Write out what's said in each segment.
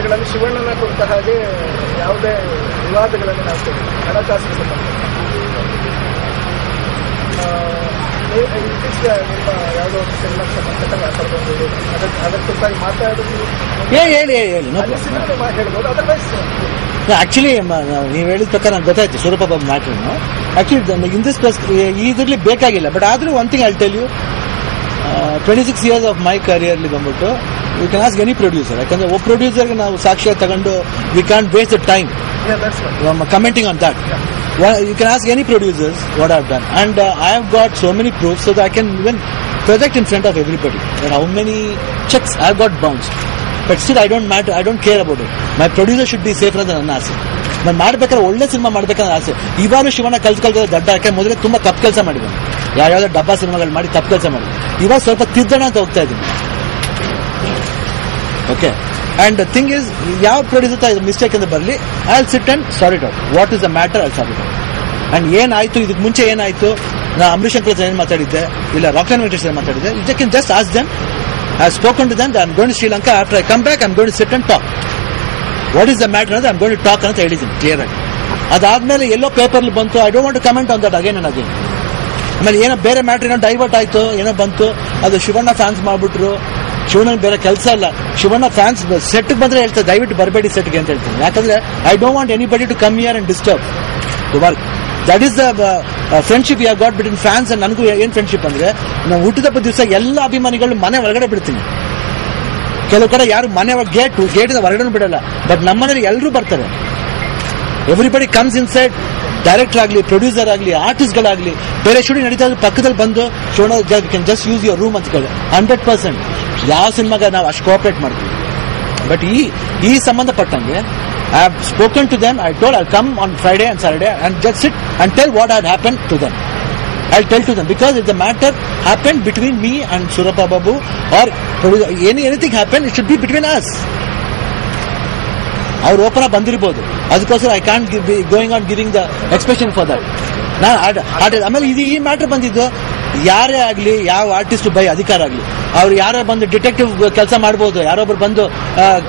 ವರ್ಷಗಳಲ್ಲಿ ಶಿವಣ್ಣನ ಕುರಿತ ಹಾಗೆ ಯಾವುದೇ ವಿವಾದಗಳನ್ನು ನಾವು ಕೇಳಿಲ್ಲ. ಹಣಕಾಸಿನ ಸಂಬಂಧ ಇತ್ತೀಚೆಗೆ ನಿಮ್ಮ ಯಾವುದೋ ಒಂದು ಸಿನಿಮಾ ಸಂಬಂಧಪಟ್ಟ ಮಾತಾಡಬಹುದು, ಅದರ ಕುರಿತಾಗಿ ಮಾತಾಡೋದು ಹೇಳಿ ಹೇಳ್ಬೋದು. ಅದರ್ವೈಸ್ ಆಕ್ಚುಲಿ ನೀವು ಹೇಳಿದ ಪ್ರಕಾರ ನಂಗೆ ಗೊತ್ತಾಯ್ತು ಸ್ವರೂಪ ಬಾಬು ಮ್ಯಾಟ್ರನ್ನು. ಆಕ್ಚುಲಿ ಇನ್ ದಿಸ್ ಪ್ಲಸ್ ಇದರಲ್ಲಿ ಬೇಕಾಗಿಲ್ಲ. ಬಟ್ ಆದರೂ one thing I tell you, 26 years of my ಕರಿಯರ್ಲಿ ಬಂದ್ಬಿಟ್ಟು you can ask any producer. ಯಾಕಂದ್ರೆ ಒಬ್ಬ ಪ್ರೊಡ್ಯೂಸರ್ಗೆ ನಾವು ಸಾಕ್ಷಿಯಾಗಿ ತಗೊಂಡು we can waste the time commenting on that. You can ask any producers what I've done, and I have got so many proofs so that I can even project in front of everybody and how many checks I've got bounced. But still I don't care about it. My producer should be safe ಅನ್ನೋದು ನನ್ನ ಆಸೆ. ನಾನು ಮಾಡ್ಬೇಕಾದ್ರೆ ಒಳ್ಳೆ cinema ಮಾಡ್ಬೇಕನ್ನೋ ಆಸೆ. ಇವಾಗ ಶಿವಣ್ಣ ಕಲ್ತ್ಕೊಳ್ತಾರೆ ದಡ್ಡ. ಯಾಕೆ ಮೊದಲೇ ತುಂಬಾ ತಪ್ಪು ಕೆಲಸ ಮಾಡಿದ್ದಾನೆ, ಯಾವ್ಯಾವ್ದೋ ಡಬ್ಬಾ ಸಿನಿಮಾಗಳು ಮಾಡಿ ತಪ್ಪು ಕೆಲಸ ಮಾಡಿ. ಇವಾಗ ಸ್ವಲ್ಪ ತಿದ್ದೋಣ ಅಂತ ಹೋಗ್ತಾ ಇದ್ದೀನಿ. Okay, and the thing is, ಯಾವ ಪ್ರೊಡ್ಯೂಸರ್ ಮಿಸ್ಟೇಕ್ ಅಂತ ಬರಲಿ, I will sit and sort it out. What is the matter, I will sort it out. And ಏನಾಯ್ತು, ಇದಕ್ಕೆ ಮುಂಚೆ ಏನಾಯ್ತು, ನಾ ಅಂಬರೀಷ್ ಅಂಕಲ್ ಏನು ಮಾತಾಡಿದ್ದೆ, ಇಲ್ಲ ರಾಕ್ಲೈನ್ ವೆಂಕಟೇಶ್ ಮಾತಾಡಿದ್ದೆ, you can just ask them. I have spoken to them. I am going to Sri Lanka. After I come back I am going to sit and talk. What is the matter ಅನ್ನೋದು I am going to talk ಅಂತ ಹೇಳಿದ್ದೀನಿ clear ಆಗಿ. ಅದಾದ್ಮೇಲೆ ಎಲ್ಲೋ ಪೇಪರ್ಲಿ ಬಂತು, I don't want to comment on that again and again. ಆಮೇಲೆ ಏನೋ ಬೇರೆ ಮ್ಯಾಟ್ರ್ ಏನೋ ಡೈವರ್ಟ್ ಆಯ್ತು, ಏನೋ ಬಂತು, ಅದು ಶಿವಣ್ಣ ಫ್ಯಾನ್ಸ್ ಮಾಡ್ಬಿಟ್ರು. ಶಿವಣ್ಣ ಬೇರೆ ಕೆಲಸ ಇಲ್ಲ. ಶಿವಣ್ಣ ಫ್ಯಾನ್ಸ್ ಸೆಟ್ಗೆ ಬಂದ್ರೆ ಹೇಳ್ತಾರೆ ದಯವಿಟ್ಟು ಬರಬೇಡಿ ಸೆಟ್ಗೆ ಅಂತ ಹೇಳ್ತೀನಿ. ಯಾಕಂದ್ರೆ I don't want anybody to come here and disturb the work. That is the friendship you have got between fans and ನನಗೂ. ಏನ್ ಫ್ರೆಂಡ್ಶಿಪ್ ಅಂದ್ರೆ, ನಾವು ಹುಟ್ಟಿದಬ್ಬ ದಿವಸ ಎಲ್ಲ ಅಭಿಮಾನಿಗಳು ಮನೆ ಒಳಗಡೆ ಬಿಡ್ತೀನಿ. ಕೆಲವು ಕಡೆ ಯಾರು ಮನೆ ಗೇಟಿಂದ ಹೊರಗಡೆ ಬಿಡಲ್ಲ. ಬಟ್ ನಮ್ಮನೇಲಿ ಎಲ್ಲರೂ ಬರ್ತಾರೆ. Everybody comes in side. Director ಆಗಲಿ, ಪ್ರೊಡ್ಯೂಸರ್ ಆಗಲಿ, ಆರ್ಟಿಸ್ಟ್ಗಳಾಗಲಿ, ಬೇರೆ ಶೂಟಿಂಗ್ ನಡೀತಾ ಇದ್ರೆ ಪಕ್ಕದಲ್ಲಿ ಬಂದು Shivanna can just use your room ಅಂತ ಕೇಳಿ 100% ಯಾವ ಸಿನಿಮಾಗ ನಾವು ಅಷ್ಟು ಕೋಆಪರೇಟ್ ಮಾಡ್ತೀವಿ. ಬಟ್ ಈ ಸಂಬಂಧಪಟ್ಟಂಗೆ I have spoken to them. I told I come on Friday and Saturday and just sit and tell what had happen to them. I'll tell to them because if the matter happened between me and Surappa Babu or anything happened, it should be between us. ಅವ್ರು open ಆಗಿ ಬಂದಿರ್ಬೋದು, ಅದಕ್ಕೋಸ್ಕರ I can't be going on giving the expression for that. ಆಮೇಲೆ ಈ matter ಬಂದಿದ್ದು ಯಾರೇ ಆಗಲಿ, ಯಾವ ಆರ್ಟಿಸ್ಟ್ ಬೈ ಅಧಿಕಾರ ಆಗಲಿ, ಅವ್ರು ಯಾರೇ ಬಂದು ಡಿಟೆಕ್ಟಿವ್ ಕೆಲಸ ಮಾಡ್ಬೋದು, ಯಾರೊಬ್ರು ಬಂದು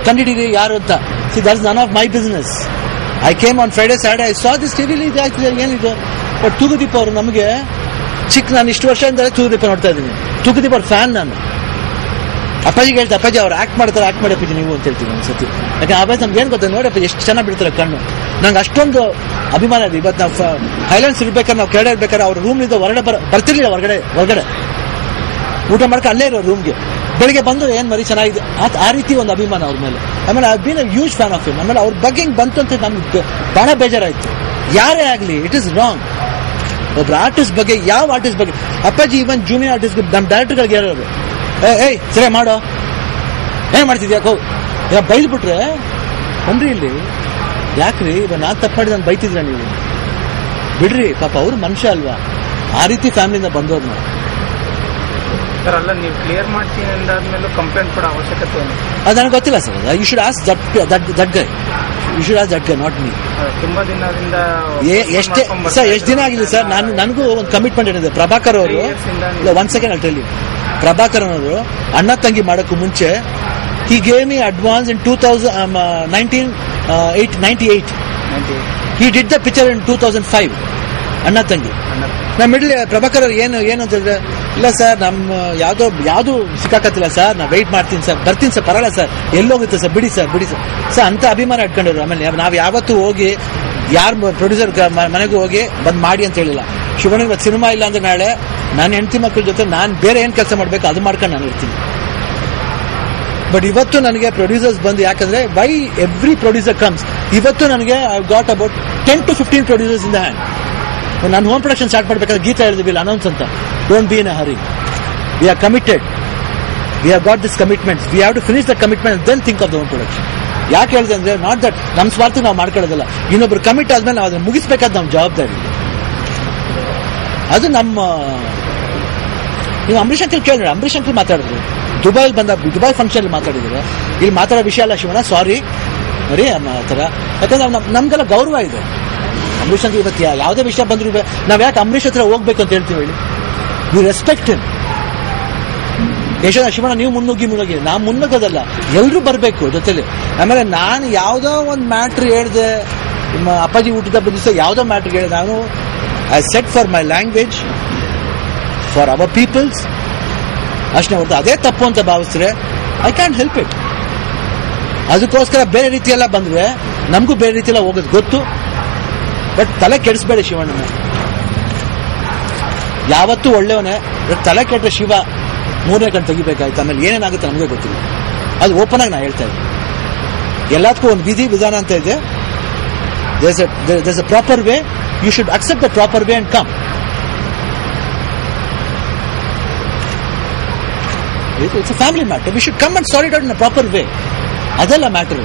ಕಂಡಿಡೀರಿ ಯಾರು ಅಂತ. See that is none of my business. I came on Friday Saturday, I saw this ಟಿವಿಲಿ ಇದಾಗ್ತಿದೆ, ಏನಿದು. ಬಟ್ ತೂಗುದೀಪ್ ಅವರು ನಮಗೆ ನಾನು ಇಷ್ಟು ವರ್ಷದಿಂದ ತೂಗುದೀಪ ನೋಡ್ತಾ ಇದ್ದೀನಿ. ತೂಗುದೀಪ್ ಅವ್ರ ಫ್ಯಾನ್ ನಾನು. ಅಪ್ಪಾಜಿಗೆ ಹೇಳ್ತಾ, ಅಪ್ಪಾಜಿ ಅವ್ರು ಆಕ್ಟ್ ಮಾಡ್ತಾರೆ, ಆಕ್ಟ್ ಮಾಡಿ ಅಪ್ಪಾಜಿ ನೀವು ಅಂತ ಹೇಳ್ತೀವಿ ಒಂದ್ಸತಿ. ಯಾಕೆ ಅಪ್ಪಾಜಿ ನಮ್ಗೆ ಏನು ಗೊತ್ತಾ, ನೋಡಪ್ಪ ಎಷ್ಟು ಚೆನ್ನಾಗಿ ಬಿಡ್ತಾರೆ ಕಣ್ಣು. ನಂಗೆ ಅಷ್ಟೊಂದು ಅಭಿಮಾನ ಇದೆ. ಇವತ್ತು ನಾವು ಹೈಲ್ಯಾಂಡ್ಸ್ ಇರ್ಬೇಕಾದ್ರೆ, ನಾವು ಕೆಳಗಡೆ ಇರ್ಬೇಕಾದ್ರೆ ಅವ್ರ ರೂಮ್ನಿಂದ ಹೊರಗಡೆ ಬರ್ತಿರ್ಲಿಲ್ಲ. ಹೊರಗಡೆ ಊಟ ಮಾಡ್ಕೊಂಡು ಅಲ್ಲೇ ಇರೋ ರೂಮ್ಗೆ ಬೆಳಿಗ್ಗೆ ಬಂದು ಏನು ಮರಿ ಚೆನ್ನಾಗಿದೆ, ಆ ರೀತಿ ಒಂದು ಅಭಿಮಾನ ಅವ್ರ ಮೇಲೆ. ಆಮೇಲೆ I been a huge fan of him. ಆಮೇಲೆ ಅವ್ರ ಬಗ್ಗೆ ಹಿಂಗೆ ಬಂತು ಅಂತ ನಮ್ಗೆ ಬಹಳ ಬೇಜಾರಾಯ್ತು. ಯಾರೇ ಆಗಲಿ, ಇಟ್ ಇಸ್ ರಾಂಗ್. ಒಬ್ರು ಆರ್ಟಿಸ್ಟ್ ಬಗ್ಗೆ, ಯಾವ ಆರ್ಟಿಸ್ಟ್ ಬಗ್ಗೆ, ಅಪ್ಪಾಜಿ ಈವನ್ ಜೂನಿಯರ್ ಆರ್ಟಿಸ್ಟ್ ನಮ್ಮ ಡೈರೆಕ್ಟರ್ಗಳಿಗೆ ಹೇಳೋರು, ಏಯ್ ಸರಿ ಮಾಡೋ, ಏನ್ ಮಾಡ್ತಿದ್ಯಾಕೋ, ಬೈದ್ಬಿಟ್ರೆ ಬನ್ರಿ ಇಲ್ಲಿ. ಯಾಕ್ರಿ ಇವಾಗ ನಾನು ತಪ್ಪು ಮಾಡಿ ನಾನು ಬೈತಿದ್ರ ನೀವು, ಬಿಡ್ರಿ ಪಾಪ ಅವ್ರು ಮನುಷ್ಯ ಅಲ್ವಾ. ಆ ರೀತಿ ಫ್ಯಾಮಿಲಿಯಿಂದ ಬಂದವ್ರು ನಾವು. ಸರ್ ಅಲ್ಲ, ನೀವು ಕ್ಲಿಯರ್ ಮಾಡ್ತೀನಿ ಅಂದಾದ್ಮೇಲೆ ಕಂಪ್ಲೇಂಟ್ ಕೊಡೋ ಅವಶ್ಯಕತೆ ಏನು? ಅದು ನನಗೆ ಗೊತ್ತಿಲ್ಲ sir. You should ask that guy. You should ask that guy, not me. ತುಂಬಾ ದಿನದಿಂದ ಎಷ್ಟು ದಿನ ಆಗಿದೆ ಸರ್. ನನಗೂ ಒಂದು ಕಮಿಟ್ಮೆಂಟ್ ಏನಿದೆ. ಪ್ರಭಾಕರ್ ಅವರು, ಇಲ್ಲ 1 second ಅಲ್ಲಿ ಹೇಳಿ. ಪ್ರಭಾಕರ್ ಅವರು ಅಣ್ಣ ತಂಗಿ ಮಾಡೋಕ್ಕೂ ಮುಂಚೆ he gave me advance in 1998. He did the picture in 2005. ಅಣ್ಣ ತಂಗಿ. ನಮ್ಮ ಮಿಡ್ಲ್ ಪ್ರಭಾಕರ್ ಅವ್ರು ಏನು ಅಂತ ಹೇಳಿದ್ರೆ, ಇಲ್ಲ ಸರ್ ನಮ್ಮ ಯಾವ್ದು ಸಿಕ್ಕಾಕತ್ತಿಲ್ಲ ಸರ್, ನಾ ವೆಯ್ಟ್ ಮಾಡ್ತೀನಿ ಸರ್, ಬರ್ತೀನಿ ಸರ್, ಪರಲ್ಲ ಸರ್, ಎಲ್ಲೋಗುತ್ತೆ ಸರ್, ಬಿಡಿ ಸರ್ ಸರ್ ಅಂತ ಅಭಿಮಾನ ಇಟ್ಕೊಂಡಿದ್ರು. ಆಮೇಲೆ ನಾವು ಯಾವತ್ತೂ ಹೋಗಿ ಯಾರು ಪ್ರೊಡ್ಯೂಸರ್ ಮನೆಗೂ ಹೋಗಿ ಬಂದ್ ಮಾಡಿ ಅಂತ ಹೇಳಿಲ್ಲ. ಶಿವಣ್ಣ ಇವತ್ತು ಸಿನಿಮಾ ಇಲ್ಲ ಅಂದ್ರೆ ನಾಳೆ ನಾನು ಹೆಂಡತಿ ಮಕ್ಕಳ ಜೊತೆ ನಾನು ಬೇರೆ ಏನು ಕೆಲಸ ಮಾಡಬೇಕು ಅದು ಮಾಡ್ಕೊಂಡು ನಾನು ಇರ್ತೀನಿ. ಬಟ್ ಇವತ್ತು ನನಗೆ ಪ್ರೊಡ್ಯೂಸರ್ಸ್ ಬಂದು, ಯಾಕಂದ್ರೆ ವೈ ಎವ್ರಿ ಪ್ರೊಡ್ಯೂಸರ್ ಕಮ್ಸ್, ಇವತ್ತು ನನಗೆ I got about 10 to 15 producers in the hand. ನಾನು ಹೋಮ್ ಪ್ರೊಡಕ್ಷನ್ ಸ್ಟಾರ್ಟ್ ಮಾಡ್ಬೇಕಾದ್ರೆ ಗೀತಾ ಹೇಳಿದ್ವಿ ಅನೌನ್ಸ್ ಅಂತ, don't be in a hurry, we are committed, we have got this commitments, we have to finish the commitment then think of the home production. ಯಾಕೆ ಹೇಳಿದೆ ಅಂದ್ರೆ, not that ನಮ್ಮ ಸ್ವಾರ್ಥ ನಾವು ಮಾಡ್ಕೊಳ್ಳೋದಿಲ್ಲ, ಇನ್ನೊಬ್ರು ಕಮಿಟ್ ಆದ್ಮೇಲೆ ನಾವು ಅದನ್ನ ಮುಗಿಸ್ಬೇಕಾದ ನಮ್ಮ ಜವಾಬ್ದಾರಿ. ಅದು ನಮ್ಮ, ನೀವು ಅಂಬರೀಷ್ ಅಂಕಲ್ ಕೇಳಿದ್ರೆ, ಅಂಬರೀಷ್ ಅಂಕಲ್ ಮಾತಾಡಿದ್ರು, ದುಬೈ ಫಂಕ್ಷನ್ ಮಾತಾಡಿದ್ರು. ಇಲ್ಲಿ ಮಾತಾಡೋ ವಿಷಯ ಅಲ್ಲ ಶಿವಣ್ಣ, ಸಾರಿ ಮರಿ ಆ ಥರ. ಯಾಕಂದ್ರೆ ನಮ್ಗೆಲ್ಲ ಗೌರವ ಇದೆ. ಅಂಬರೀಷ್ ಅಂಕಲ್ ಇವತ್ತು ಯಾವುದೇ ವಿಷಯ ಬಂದ್ರು ನಾವು ಯಾಕೆ ಅಂಬರೀಷ್ ಹತ್ರ ಹೋಗ್ಬೇಕು ಅಂತ ಹೇಳ್ತೀವಿ ಹೇಳಿ. We respect him. ಶಿವಣ್ಣ ನೀವು ಮುನ್ನುಗ್ಗಿ ನಾ ಮುನ್ನುಗ್ಗೋದಲ್ಲ, ಎಲ್ರೂ ಬರಬೇಕು ಜೊತೆಲಿ. ಆಮೇಲೆ ನಾನು ಯಾವುದೋ ಒಂದು ಮ್ಯಾಟ್ರ್ ಹೇಳಿದೆ, ಅಪ್ಪಾಜಿ ಊಟದ ದಿವಸ ಯಾವುದೋ ಮ್ಯಾಟ್ರ್ ಹೇಳಿದೆ, ನಾನು I set for my language, for our peoples ಅಷ್ಟೇ ಹೊರತು ಅದೇ ತಪ್ಪು ಅಂತ ಭಾವಿಸಿದ್ರೆ ಐ ಕ್ಯಾನ್ ಹೆಲ್ಪ್ ಇಟ್. ಅದಕ್ಕೋಸ್ಕರ ಬೇರೆ ರೀತಿಯೆಲ್ಲ ಬಂದ್ರೆ ನಮಗೂ ಬೇರೆ ರೀತಿಯೆಲ್ಲ ಹೋಗೋದು ಗೊತ್ತು. ಬಟ್ ತಲೆ ಕೆಡಿಸ್ಬೇಡಿ ಶಿವಣ್ಣನ, ಯಾವತ್ತೂ ಒಳ್ಳೆಯವನೇ. ತಲೆ ಕೆಟ್ಟರೆ ಶಿವ 3ನೇ ಕಣ್ಣು ತೆಗಿಬೇಕಾಯ್ತು, ಆಮೇಲೆ ಏನೇನಾಗುತ್ತೆ ನಮಗೆ ಗೊತ್ತಿಲ್ಲ. ಅದು ಓಪನ್ ಆಗಿ ನಾ ಹೇಳ್ತಾ ಇದ್ದೆ. ಎಲ್ಲದಕ್ಕೂ ಒಂದು ವಿಧಿ ವಿಧಾನ ಅಂತ ಇದೆ. there's a proper way. You should accept the proper way and come. It's a family matter. We should come and sort it out in a proper way. ಅದೆಲ್ಲ ಮ್ಯಾಟರ್.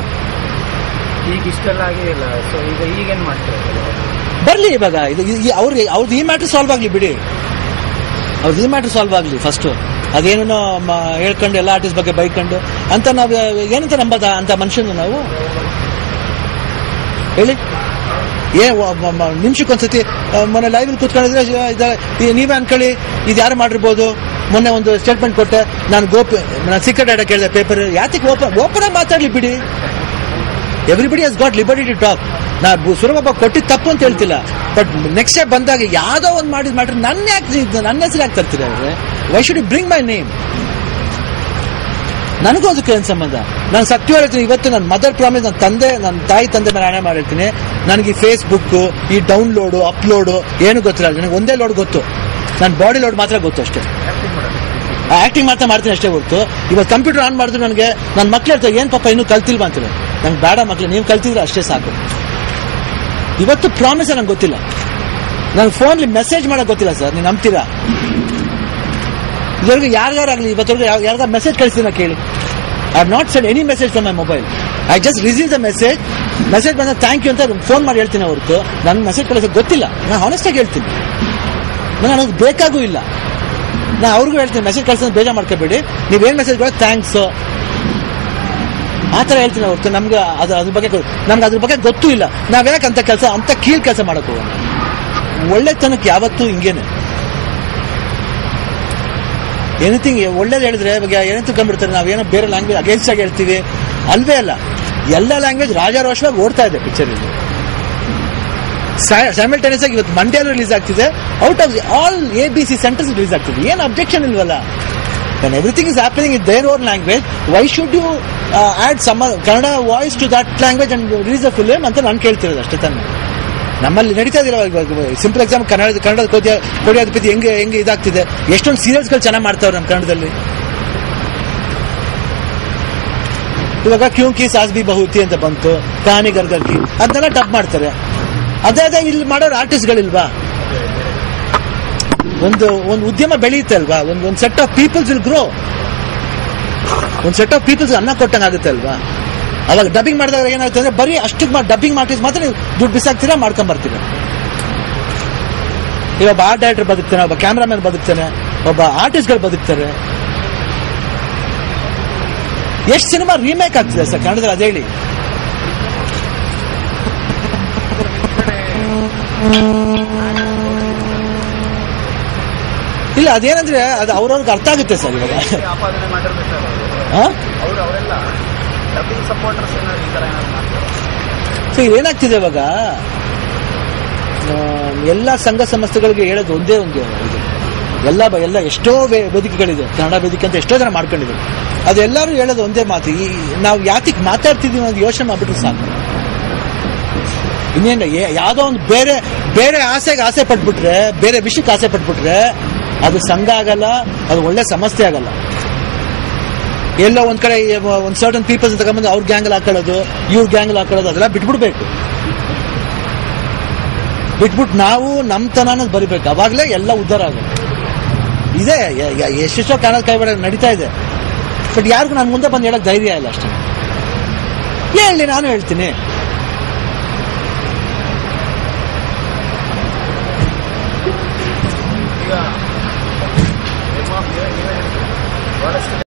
ಈಗ ಇಷ್ಟೆಲ್ಲ ಆಗಿದೆಯಲ್ಲ, ಸೊ ಈಗೇನ್ ಮಾಡ್ತಾರೆ? ಬರ್ಲಿ ಇವಾಗ ಅವ್ರದ್ದು ಈ ಮ್ಯಾಟ್ರ್ ಸಾಲ್ವ್ ಆಗ್ಲಿ ಬಿಡಿ. ಅವ್ರದ್ದು ಈ ಮ್ಯಾಟ್ರ್ ಸಾಲ್ವ್ ಆಗ್ಲಿ ಫಸ್ಟ್. ಅದೇನೋ ಹೇಳ್ಕೊಂಡು ಎಲ್ಲ ಆರ್ಟಿಸ್ಟ್ ಬಗ್ಗೆ ಬೈಕೊಂಡು ಅಂತ ನಾವು ಏನಂತ ನಂಬದ ಅಂತ ಮನುಷ್ಯನ ನಾವು ಹೇಳಿ. ನಿಮಿಷಕ್ಕೊಂದ್ಸತಿ ಮೊನ್ನೆ ಲೈವ್ ಕೂತ್ಕೊಂಡಿದ್ರೆ ನೀವೇ ಅನ್ಕೊಳ್ಳಿ ಇದು ಯಾರು ಮಾಡಿರ್ಬೋದು. ಮೊನ್ನೆ ಒಂದು ಸ್ಟೇಟ್ಮೆಂಟ್ ಕೊಟ್ಟೆ, ನಾನು ಸೀಕ್ರೆಟ್ ಆಡ ಕೇಳಿದೆ ಪೇಪರ್, ಯಾತಕ್ಕೆ ಓಪನ್ ಆಗಿ ಮಾತಾಡ್ಲಿ ಬಿಡಿ. Everybody has got liberty to talk. ನಾ ಸುರಭ ಕೊಟ್ಟಿದ್ದು ತಪ್ಪು ಅಂತ ಹೇಳ್ತಿಲ್ಲ, ಬಟ್ ನೆಕ್ಸ್ಟ್ ಟೈಮ್ ಬಂದಾಗ ಯಾವುದೋ ಒಂದು ಮಾಡಿದ ಮ್ಯಾಟ್ರ್ ನನ್ನ ಹೆಸರು ಯಾಕೆ ತರ್ತೀರಿ ಅವ್ರೆ? Why should you bring my name? ನನಗೂ ಅದಕ್ಕೆ ಏನು ಸಂಬಂಧ? ನಾನು ಸತ್ಯ ಹೇಳ್ತೀನಿ. ಇವತ್ತು ನನ್ನ ಮದರ್ ಪ್ರಾಮಿಸ್, ನನ್ನ ತಾಯಿ ತಂದೆ ಮೇಲೆ ಹಣೆ ಮಾಡಿರ್ತೀನಿ. ನನಗೆ ಈ ಫೇಸ್ಬುಕ್, ಈ ಡೌನ್ಲೋಡು ಅಪ್ಲೋಡು ಏನು ಗೊತ್ತಿಲ್ಲ. ನನಗೆ ಒಂದೇ ಲೋಡ್ ಗೊತ್ತು, ನನ್ನ ಬಾಡಿ ಲೋಡ್ ಮಾತ್ರ ಗೊತ್ತು ಅಷ್ಟೇ. ಆಕ್ಟಿಂಗ್ ಮಾತ್ರ ಮಾಡ್ತೀನಿ ಅಷ್ಟೇ ಹೊರತು ಇವತ್ತು ಕಂಪ್ಯೂಟರ್ ಆನ್ ಮಾಡಿದ್ರು ನನಗೆ ನನ್ನ ಮಕ್ಳು ಹೇಳ್ತಾರೆ, ಏನು ಪಾಪ ಇನ್ನೂ ಕಲ್ತಿಲ್ವಾ ಅಂತಾರೆ. ನಂಗೆ ಬೇಡ ಮಕ್ಳು, ನೀವು ಕಲ್ತಿದ್ರೆ ಅಷ್ಟೇ ಸಾಕು. ಇವತ್ತು ಪ್ರಾಮಿಸ್ ನಂಗೆ ಗೊತ್ತಿಲ್ಲ. ನನ್ನ ಫೋನ್ಲಿ ಮೆಸೇಜ್ ಮಾಡೋಕೆ ಗೊತ್ತಿಲ್ಲ ಸರ್, ನೀವು ನಂಬ್ತೀರಾ? ಇದ್ರಿಗೆ ಯಾರ್ಯಾರಾಗಲಿ ಇವತ್ತವರೆಗೂ ಯಾರ್ಯಾರು ಮೆಸೇಜ್ ಕಳಿಸ್ತೀನ ಕೇಳಿ. I have not send any message from my mobile. I just receive the message ಬಂದಾಗ ಥ್ಯಾಂಕ್ ಯು ಅಂತ ಫೋನ್ ಮಾಡಿ ಹೇಳ್ತೀನಿ ಹೊರತು ನನ್ನ ಮೆಸೇಜ್ ಕಳಿಸೋಕೆ ಗೊತ್ತಿಲ್ಲ. ನಾನು ಹಾನೆಸ್ಟಾಗಿ ಹೇಳ್ತೀನಿ, ನನಗೆ ಬೇಕಾಗೂ ಇಲ್ಲ. ನಾನು ಅವ್ರಿಗೂ ಹೇಳ್ತೀನಿ, ಮೆಸೇಜ್ ಕಳ್ಸೋದು ಬೇಜಾರು ಮಾಡ್ಕೋಬೇಡಿ, ನೀವೇನು ಮೆಸೇಜ್ ಕೊಡೋ ಥ್ಯಾಂಕ್ಸ್ ಆ ಥರ ಹೇಳ್ತೀನಿ ಹೊರತು ನಮ್ಗೆ ಅದ್ರ ಬಗ್ಗೆ ಗೊತ್ತೂ ಇಲ್ಲ. ನಾವ್ಯಾಕೆ ಅಂತ ಕೀಳ್ ಕೆಲಸ ಮಾಡೋಕೆ ಹೋಗೋಣ. ಒಳ್ಳೆತನಕ್ಕೆ ಯಾವತ್ತೂ ಹಿಂಗೇನೆ. ಎನಿಥಿಂಗ್ ಒಳ್ಳೇದು ಹೇಳಿದ್ರೆ ಇವಾಗ ಏನಂತ ತಿಳ್ಕೊಂಡ್ಬಿಡ್ತಾರೆ, ನಾವೇನೋ ಬೇರೆ ಲ್ಯಾಂಗ್ವೇಜ್ ಅಗೇನ್ಸ್ಟ್ ಆಗಿ ಹೇಳ್ತೀವಿ. ಅಲ್ವೇ ಅಲ್ಲ, ಎಲ್ಲ ಲ್ಯಾಂಗ್ವೇಜ್ ರಾಜಾರೋಷವಾಗಿ ಓಡ್ತಾ ಇದೆ ಪಿಕ್ಚರ್ ಇಲ್ಲಿ. ಸೈಮಲ್ಟೇನಿಯಸ್ ಆಗಿ ಇವತ್ತು ಮಂಡ್ಯಲ್ಲೂ ರಿಲೀಸ್ ಆಗ್ತಿದೆ, out of all ABC centres release ಆಗ್ತಿದೆ. ಏನು ಅಬ್ಜೆಕ್ಷನ್ ಇಲ್ವಲ್ಲ? when everything is happening in their own language, why should you add some Kannada voice to that language and release a film ಅಂತ ನಾನು ಕೇಳ್ತಿರೋದು ಅಷ್ಟೇ ತಾನೆ. ನಮ್ಮಲ್ಲಿ ನಡೀತಾ ಇದಿರೋ ಸಿಂಪಲ್ ಎಕ್ಸಾಂಪಲ್ ಕನ್ನಡದ ಕೋಟ್ಯಾಧಿಪತಿ ಹೆಂಗೆ ಇದಾಗ್ತಿದೆ. ಎಷ್ಟೊಂದು ಸೀರಿಯಲ್ಸ್ಗಳು ಚೆನ್ನಾಗಿ ಮಾಡ್ತಾವ್ರೆ ನಮ್ಮ ಕನ್ನಡದಲ್ಲಿ. ಇವಾಗ ಕ್ಯೂಂಕಿ ಸಾಸ್ ಬಿ ಬಹುತಿ ಅಂತ ಬಂತು, ಕಹಾನಿ ಗರ್ಗರ್ಕಿ ಅದನ್ನೆಲ್ಲ ಡಬ್ ಮಾಡ್ತಾರೆ. ಅದೇ ಇಲ್ಲಿ ಮಾಡೋರು ಆರ್ಟಿಸ್ಟ್ಗಳಿಲ್ವಾ? ಒಂದು ಉದ್ಯಮ ಬೆಳೆಯುತ್ತೆ ಅಲ್ವಾ? ಒಂದು set of peoples will grow. ಒಂದು ಸೆಟ್ ಆಫ್ ಪೀಪಲ್ಸ್ ಅನ್ನ ಕೊಟ್ಟಂಗೆ ಆಗುತ್ತೆ ಅಲ್ವಾ? ಅವಾಗ ಡಬ್ಬಿಂಗ್ ಮಾಡಿದಾಗ ಏನಾಗುತ್ತೆ ಅಂದ್ರೆ ಬರೀ ಅಷ್ಟಕ್ಕೆ ಡಬ್ಬಿಂಗ್ ಆರ್ಟಿಸ್ಟ್ ಮಾತ್ರ ನೀವು ದುಡ್ಡು ಬಿಸಾಕ್ತೀರಾ, ಮಾಡ್ಕೊಂಡ್ ಬರ್ತೀರಾ. ಇವಾಗ ಆರ್ಟ್ ಡೈರೆಕ್ಟರ್ ಬದುಕ್ತಾನೆ, ಒಬ್ಬ ಕ್ಯಾಮ್ರಾಮನ್ ಬದುಕ್ತಾನೆ, ಒಬ್ಬ ಆರ್ಟಿಸ್ಟ್ಗಳು ಬದುಕ್ತಾರೆ. ಎಷ್ಟು ಸಿನಿಮಾ ರೀಮೇಕ್ ಆಗ್ತಿದೆ ಸರ್ ಕನ್ನಡದಲ್ಲಿ, ಅದೇ ಹೇಳಿ. ಇಲ್ಲ ಅದೇನಂದ್ರೆ ಅದು ಅವ್ರವ್ರಿಗೆ ಅರ್ಥ ಆಗುತ್ತೆ ಸರ್. ಇವಾಗ ಸೊ ಏನಾಗ್ತಿದೆ ಇವಾಗ, ಎಲ್ಲ ಸಂಘ ಸಂಸ್ಥೆಗಳಿಗೆ ಹೇಳೋದು ಒಂದೇ ಒಂದು ಇದು. ಎಲ್ಲ ಎಷ್ಟೋ ವೇದಿಕೆಗಳಿದೆ, ಕನ್ನಡ ವೇದಿಕೆ ಅಂತ ಎಷ್ಟೋ ಜನ ಮಾಡ್ಕೊಂಡಿದ್ದಾರೆ. ಅದೆಲ್ಲರೂ ಹೇಳೋದು ಒಂದೇ ಮಾತು, ನಾವು ಯಾತಿಗೆ ಮಾತಾಡ್ತಿದ್ದೀವಿ ಅನ್ನೋದು ಯೋಚನೆ ಮಾಡ್ಬಿಟ್ರೆ ಸಾಕು. ಇನ್ನೇನು ಯಾವುದೋ ಒಂದು ಬೇರೆ ಆಸೆ ಪಟ್ಬಿಟ್ರೆ, ಬೇರೆ ವಿಷಯಕ್ಕೆ ಆಸೆ ಪಟ್ಬಿಟ್ರೆ ಅದು ಸಂಘ ಆಗಲ್ಲ, ಅದು ಒಳ್ಳೆ ಸಮಸ್ಯೆ ಆಗಲ್ಲ. ಎಲ್ಲೋ ಒಂದ್ ಕಡೆ ಒಂದು ಸರ್ಟನ್ ಪೀಪಲ್ಸ್ ತಗೊಂಡ್ಬಂದು ಅವ್ರ ಗ್ಯಾಂಗಲ್ ಹಾಕೊಳ್ಳೋದು, ಇವ್ರ ಗ್ಯಾಂಗಲ್ ಹಾಕೊಳ್ಳೋದು, ಅದೆಲ್ಲ ಬಿಟ್ಬಿಡ್ಬೇಕು. ಬಿಟ್ಬಿಟ್ಟು ನಾವು ನಮ್ತನ ಅನ್ನೋದು ಬರಿಬೇಕು, ಅವಾಗಲೇ ಎಲ್ಲ ಉದ್ಧಾರ ಆಗುತ್ತೆ. ಇದೇ ಎಷ್ಟೆಷ್ಟೋ ಕಾಣದ ಕೈವಾಡ ನಡೀತಾ ಇದೆ. ಬಟ್ ಯಾರಿಗೂ ನಾನು ಮುಂದೆ ಬಂದು ಹೇಳಕ್ ಧೈರ್ಯ ಇಲ್ಲ ಅಷ್ಟೇ. ಹೇಳಿ, ನಾನು ಹೇಳ್ತೀನಿ.